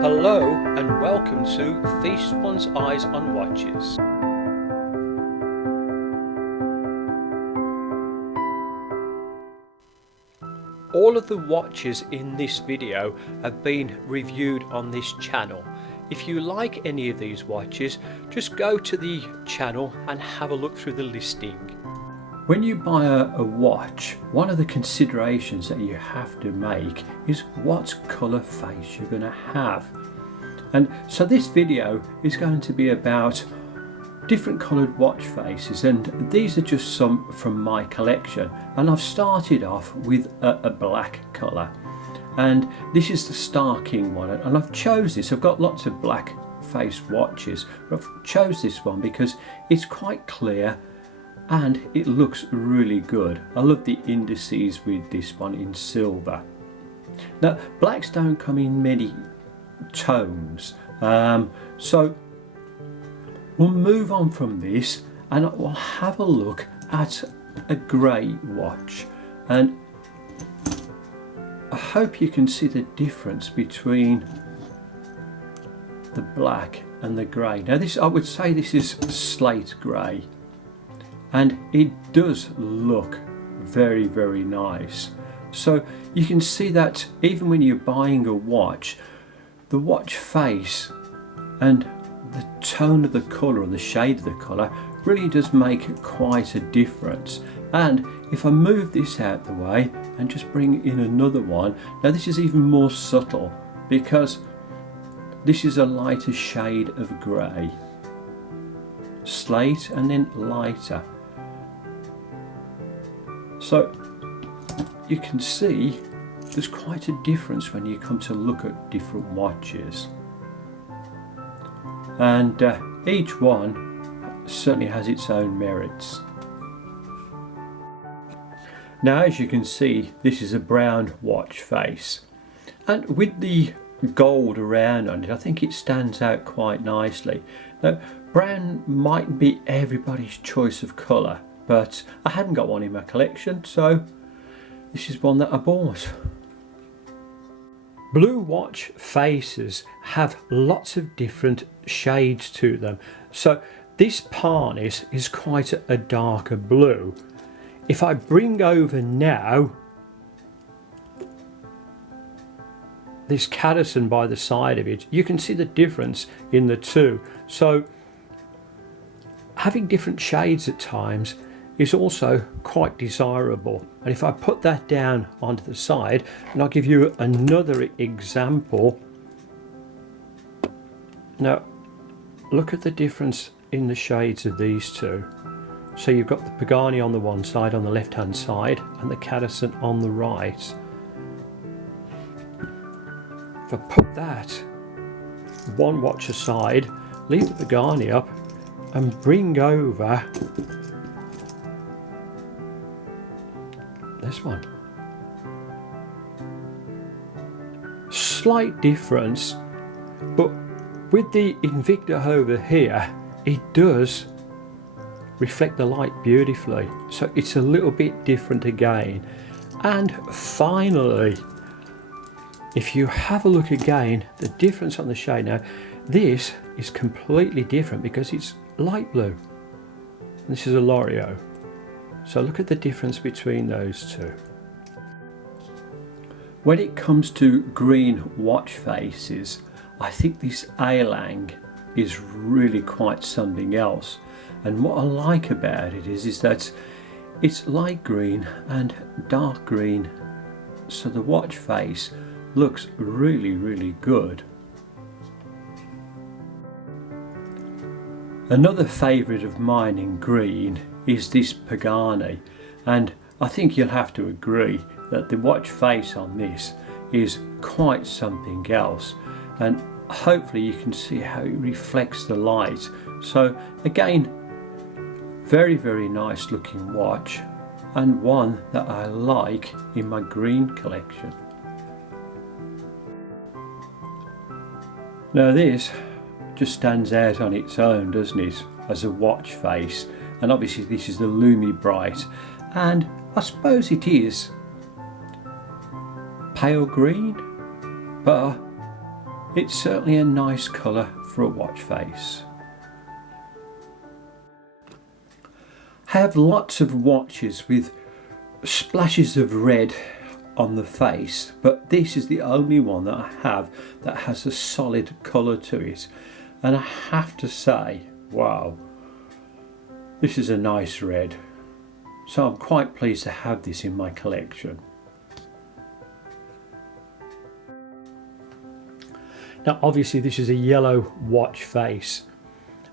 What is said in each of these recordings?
Hello and welcome to Feast One's Eyes on Watches. All of the watches in this video have been reviewed on this channel. If you like any of these watches, just go to the channel and have a look through the listing. When you buy a watch, one of the considerations that you have to make is what colour face you're going to have. And so this video is going to be about different coloured watch faces, and these are just some from my collection. And I've started off with a black colour, and this is the Star King one, and I've chose this. I've got lots of black face watches, but I've chose this one because it's quite clear and it looks really good. I love the indices with this one in silver. Now blacks don't come in many tones, so we'll move on from this and we'll have a look at a grey watch, and I hope you can see the difference between the black and the grey. Now this, I would say this is slate grey, and it does look very, very nice. So you can see that even when you're buying a watch, the watch face and the tone of the colour or the shade of the colour really does make quite a difference. And if I move this out the way and just bring in another one, now this is even more subtle because this is a lighter shade of grey, slate and then lighter. So you can see there's quite a difference when you come to look at different watches, and each one certainly has its own merits. Now as you can see, this is a brown watch face, and with the gold around on it, I think it stands out quite nicely. Now brown might be everybody's choice of colour, but I hadn't got one in my collection, so this is one that I bought. Blue watch faces have lots of different shades to them. So this Parnis is quite a darker blue. If I bring over now this Cadison by the side of it, you can see the difference in the two. So having different shades at times is also quite desirable. And if I put that down onto the side, and I'll give you another example. Now look at the difference in the shades of these two. So you've got the Pagani on the one side, on the left hand side, and the Cadison on the right. If I put that one watch aside, leave the Pagani up and bring over this one. Slight difference, but with the Invicta over here, it does reflect the light beautifully, so it's a little bit different again. And finally, if you have a look again, the difference on the shade, now this is completely different because it's light blue, and this is a Loreo. So look at the difference between those two. When it comes to green watch faces, I think this Ailang is really quite something else. And what I like about it is that it's light green and dark green, so the watch face looks really, really good. Another favourite of mine in green is this Pagani, and I think you'll have to agree that the watch face on this is quite something else, and hopefully you can see how it reflects the light. So again, very, very nice looking watch, and one that I like in my green collection. Now this just stands out on its own, doesn't it, as a watch face, and obviously this is the Lumi Bright, and I suppose it is pale green, but It's certainly a nice colour for a watch face. I have lots of watches with splashes of red on the face, but this is the only one that I have that has a solid colour to it, and I have to say, wow, this is a nice red, so I'm quite pleased to have this in my collection. Now obviously this is a yellow watch face,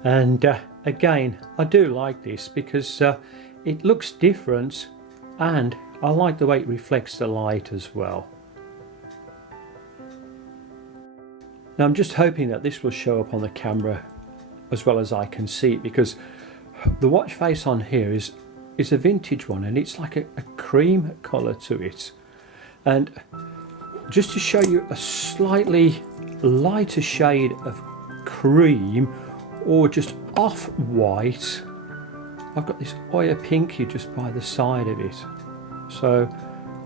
and again I do like this because it looks different, and I like the way it reflects the light as well. Now I'm just hoping that this will show up on the camera as well as I can see it, because the watch face on here is a vintage one, and it's like a cream colour to it. And just to show you a slightly lighter shade of cream or just off-white, I've got this Oupinke just by the side of it. So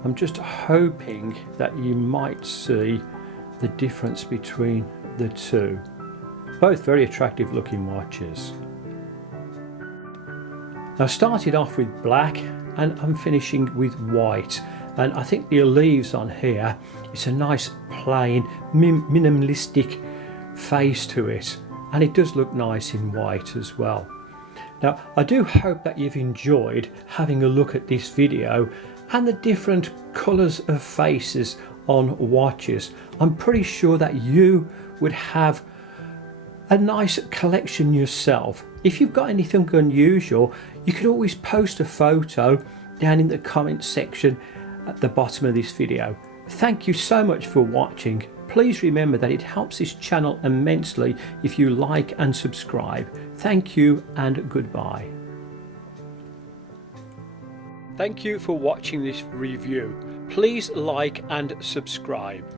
I'm just hoping that you might see the difference between the two. Both very attractive looking watches. I started off with black and I'm finishing with white, and I think the leaves on here, it's a nice plain minimalistic face to it, and it does look nice in white as well. Now I do hope that you've enjoyed having a look at this video and the different colours of faces on watches. I'm pretty sure that you would have a nice collection yourself. If you've got anything unusual, you could always post a photo down in the comment section at the bottom of this video. Thank you so much for watching. Please remember that it helps this channel immensely if you like and subscribe. Thank you and goodbye. Thank you for watching this review. Please like and subscribe.